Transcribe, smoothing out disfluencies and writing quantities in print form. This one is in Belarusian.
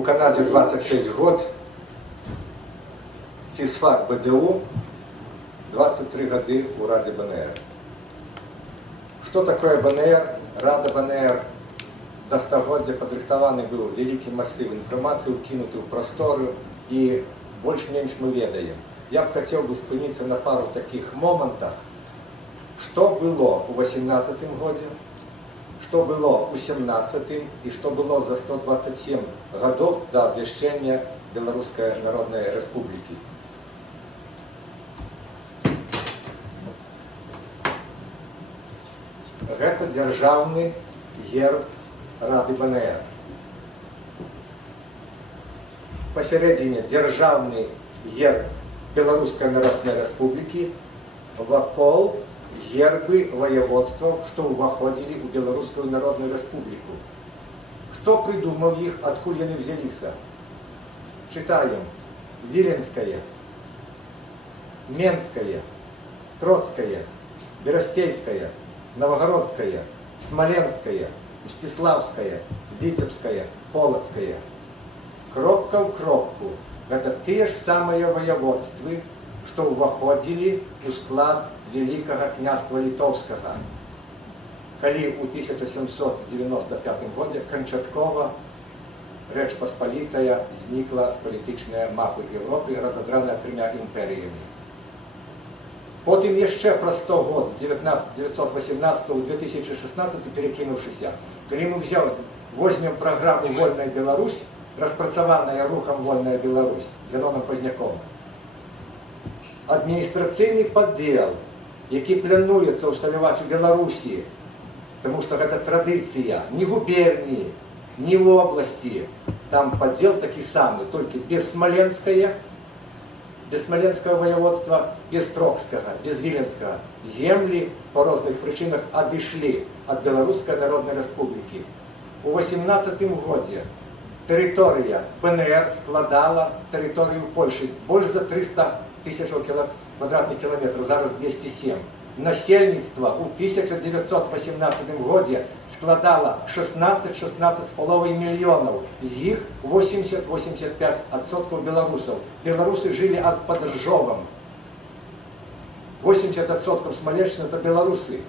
У Канаде 26 год, физфак БДУ, 23 годы у Раде БНР. Что такое БНР? Рада БНР до стагоддзя падрыхтаваны быў вялікі масыў інфармацыі, укінуты ў прастору, і больш-менш мы ведаем. Я б хацеў бы спыніцца на пару такіх момантах, што было ў 18-м годзе, што было ў 17-м і што было за 127 гадоў да абвяшчэння Беларускай Народнай Рэспублікі. Гэта дзяржаўны герб Рады БНР. Пасярэдзіне дзяржаўны герб Беларускай Народнай Рэспублікі, вакол гербы воеводстваў, што ўваходзілі ў Беларускую Народную Рэспубліку. Хто прыдумаў іх, адкуль яны взяліся? Чытаем: Віленская, Менская, Троцкая, Берасцейская, Новогородская, Смоленская, Мстиславская, Витебская, Полоцкая. Кропка ў кропку. Гэта тыя ж самыя воеводствы, што ўваходзілі ў склад Великага княства Літоўскага, калі ў 1795 годзе канчаткова Рэч Паспалітая знікла з палітычнай мапы Европы, разадраная 3 імперіямі. Потым яшчэ праз 100 год, з 1918 у 2016 перакінуўшыся, калі мы возьмем праграму «Вольная Беларусь», распрацаваная рухам «Вольная Беларусь» Зяноном Пазняком, адміністрацыйны падзел, які плануецца ўсталяваць у Беларусі, таму што гэта традыцыя, ні губерніі, ні вобласці, там падзел такі самы, толькі без Смоленскага, без Смоленскага воеводства, без Трокскага, без Віленскага. Землі па розных прычынах адышлі ад Беларускай Народнай Рэспублікі. У 18-м годзе тэрыторыя БНР складала тэрыторыю Польшы больш за 300 тысячаў квадратных кіламетраў, зараз 207. Насельніцтва ў 1918 годзе складала 16-16,5 мільёнаў, з іх 80-85% беларусаў. Беларусы жылі ад-пад Ржовам. 80% Смаленшчыны – это беларусы.